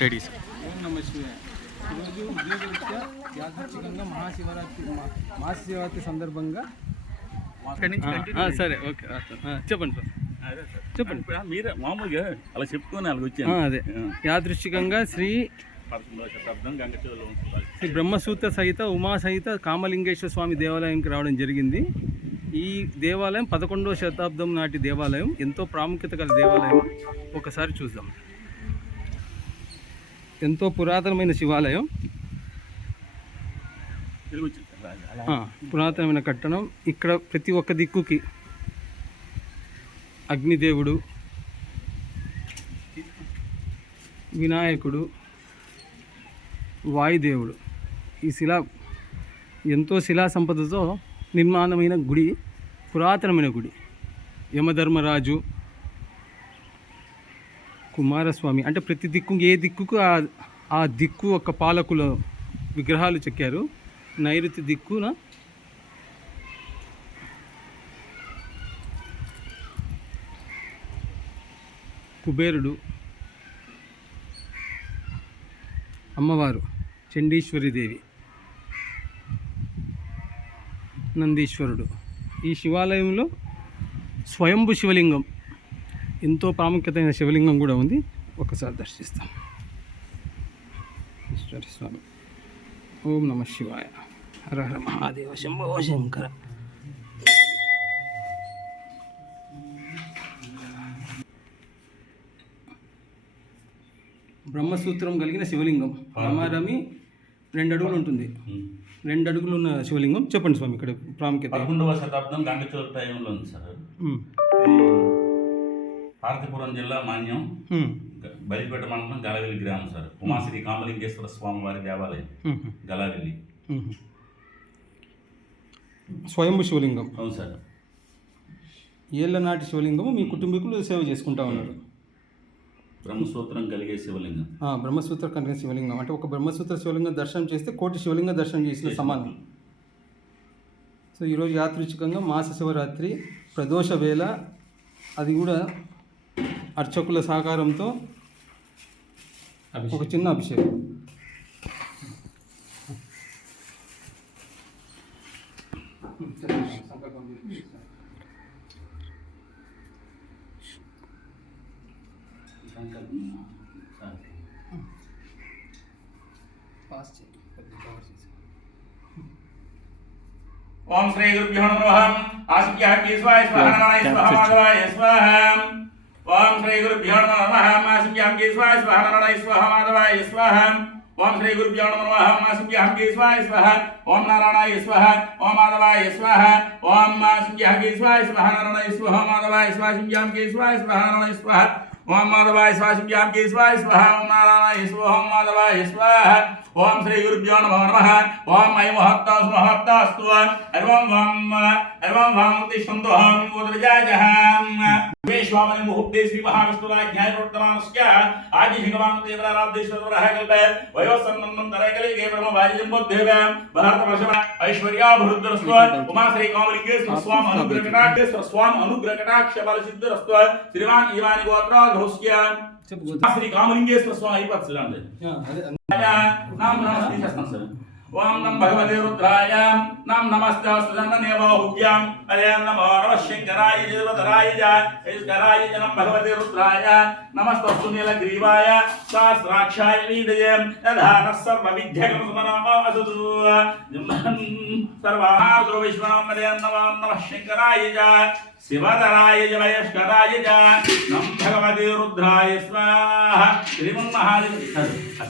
Ready sir. ఓం నమ శివాయ. ఈరోజు ఉద్యోగరీత్యా యాదృచ్ఛికంగా మహాశివరాత్రి మహా- మహాశివరాత్రి సందర్భంగా సరే ఓకే చెప్పండి సార్. చెప్పండి. మీరే మామూలుగా అలా చెప్పుకొని అలాగ వచ్చాను. అదే. యాదృచ్ఛికంగా శ్రీ శ్రీ బ్రహ్మసూత్ర సహిత ఉమా సహిత కామలింగేశ్వర స్వామి దేవాలయంకి రావడం జరిగింది. ఈ దేవాలయం పదకొండవ శతాబ్దం నాటి దేవాలయం ఎంతో ప్రాముఖ్యత గల దేవాలయం. ఒకసారి చూద్దాం. ఎంతో పురాతనమైన శివాలయం. పురాతనమైన కట్టడం ఇక్కడ ప్రతి ఒక్క దిక్కుకి అగ్నిదేవుడు వినాయకుడు వాయుదేవుడు. ఈ శిలా ఎంతో శిలా సంపదతో నిర్మాణమైన గుడి పురాతనమైన గుడి. యమధర్మరాజు కుమారస్వామి. అంటే ప్రతి దిక్కు ఏ దిక్కుకు ఆ ఆ దిక్కు ఒక పాలకుల విగ్రహాలు చెక్కారు. నైరుతి దిక్కున కుబేరుడు అమ్మవారు చండీశ్వరిదేవి నందీశ్వరుడు. ఈ శివాలయంలో స్వయంభు శివలింగం ఎంతో ప్రాముఖ్యతమైన శివలింగం కూడా ఉంది. ఒకసారి దర్శిస్తాం. ఈశ్వర స్వామి. ఓం నమ శివాయ. హర హర మహాదేవ శంభో శంకర. బ్రహ్మసూత్రం కలిగిన శివలింగం. రమారమి రెండు అడుగులు ఉంటుంది. రెండు అడుగులు ఉన్న శివలింగం. చెప్పండి స్వామి ఇక్కడ ప్రాముఖ్యత. పదకొండవ శతాబ్దం గంగచూరు టైంలో ఉంది సార్. ఉమ్, ఇది పార్తీపురం జిల్లా మాన్యం బలిపేట మండలం గలవెల్లి గ్రామం సార్. ఉమాశ్రీ కామలింగేశ్వర స్వామి వారి దేవాలయం గలవెల్లి. స్వయంభు శివలింగం. అవును సార్. ఏళ్ళ నాటి శివలింగము మీ కుటుంబీకులు సేవ చేసుకుంటా ఉన్నారు. బ్రహ్మసూత్రం కలిగే శివలింగం. ఆ, బ్రహ్మసూత్ర కలిగిన శివలింగం. అంటే ఒక బ్రహ్మసూత్ర శివలింగం దర్శనం చేస్తే కోటి శివలింగ దర్శనం చేసిన సమానం. సో ఈరోజు యాదృచ్ఛికంగా మాస శివరాత్రి ప్రదోష వేళ అది కూడా అర్చకుల సహకారంతో ఒక చిన్న అభిషేకం ఓం శ్రీ గురుభ్యో నమః ఆసిక్య కేశవాయ స్వాహ నరాయ స్వాహ మాధవాయ స్వాహ ఓం శ్రీ గురుభ్యో నమః ఆసిక్య కేశవాయ స్వాహ నరాయ స్వాహ మాధవాయ స్వాహ. ఓం శ్రీ గురుభ్యో నమః ఆసిక్య కేశవాయ స్వాహ ఓం నారాయణాయ స్వాహ ఓం మాధవాయ స్వాహ. ఓం ఆసిక్య కేశవాయ స్వాహ నరాయ స్వాహ మాధవాయ స్వాహ ఆసిక్య కేశవాయ స్వాహ నరాయ స్వాహ. ओम माधवाय स्वाहा शिवजाम की स्वाहा स्वाहा ओम नारायण स्वाहा ओम माधवाय स्वाहा ओम श्री गुरुभ्यो नमो नमः ओम ऐ महत्ता सुमहत्ता स्तु एवं वम एवं वम ति उति संतोहम उद्रजाजहम विश्वामने मुहुब्दे श्री महाविष्णुराज्ञाय प्रोत्तमानुष्य आदि भगवान देवराराब्देश्वर वयो कल्पे वयोसन्नम तरकले गे ब्रह्म भाज जम्ब देव भारत वर्ष में ऐश्वर्य ऐश्वर्या भरुद्रस्व उमा श्री कामली के स्वाम अनुग्रह कटाक्ष स्वाम अनुग्रह कटाक्ष सिद्ध रस्तो श्रीमान इवानी गोत्र అదే नाम नमस्ते शास्त्रं सर ओम नम भगवते रुद्राय नम नमस्ते अस्तजननेवाहुभ्यां अरे नमो नमः शंकराय जगवतराय च ईश्वराय च नम भगवते रुद्राय नमस्तस्तु नीलग्रीवाय सहस्राक्षाय वीडये यधानः सर्वविद्यकं समनो असतु सर्वाहार्द्रो विश्वनाम अरे नमो नमः शंकराय च शिवधराय च वयस्कराय च नम भगवते रुद्राय स्वाहा श्रीमन्महादेव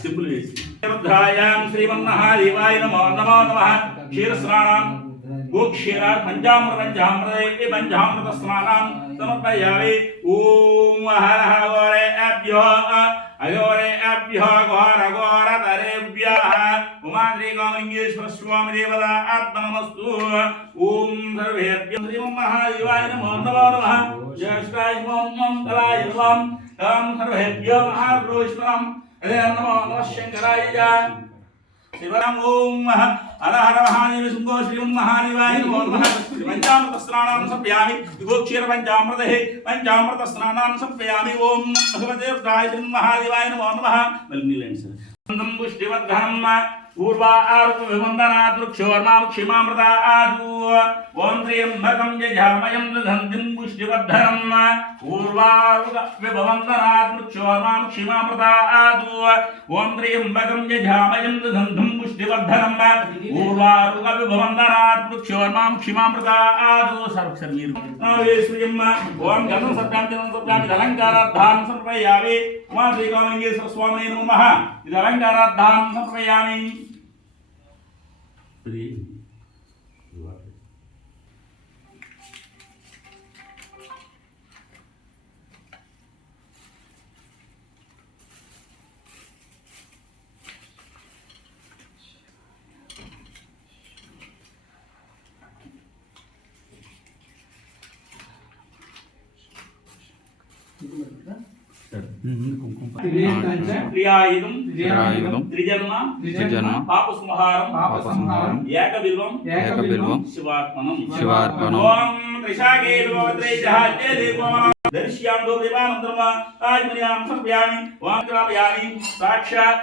सिंपल रुद्रायां श्रीमन्महादेवाय नमो नमो नमः क्षीरस्नानां गोक्षीरा पञ्चामृत पञ्चामृत पञ्चामृत स्नानां समर्पयामि ॐ हर हर गोरे अभ्यो अघोरे अभ्यो घोर घोर तरेभ्यः उमा श्री कामलिंगेश्वर स्वामी देवता आत्मनमस्तु ॐ सर्वेभ्यो श्रीमन्महादेवाय नमो नमो ज्येष्ठाय मम मम कलाय नमः नमः सर्वेभ्यो महापुरुषणम हरे नमः नमः शंकराय जय शिवराम ओम हर हर महादेव सुंगो श्री महादेवाय नमो नमः पंचामृत स्नानां समर्पयामि विभोक्षीर पंचामृतः पंचामृत स्नानां समर्पयामि ओम भगवते महादेवाय नमो नमः मिलनी लेंस नंदं पुष्टिवर्धनम पूर्वा आरुतु विवन्दना दृक्षोर्मा क्षिमामृता आदु ॐ त्र्यम्बकं जझामयं सुगन्धिं पुष्टिवर्धनम् पूर्वारुत विभवन्दना दृक्षोर्मा क्षिमामृता आदु ॐ त्र्यम्बकं जझामयं सुगन्धिं पुष्टिवर्धनम् पूर्वारुत विभवन्दना दृक्षोर्मा क्षिमामृता आदु सर्वसमीर्वेश्वरम् ॐ गतं सत्यां चनं सत्यामि अलङ्काराद्धां समर्पयामि उमा श्रीकामलिङ्गेश्वर स्वामिने नमः इदलङ्काराद्धां समर्पयामि Beli. Itu? ఏకబిల్వం, శివార్పణం దర్శ్యాం దోదేవానందరమ రాజమర్యాం సమర్పయామి ఓం గ్రాపయామి సాక్షాత్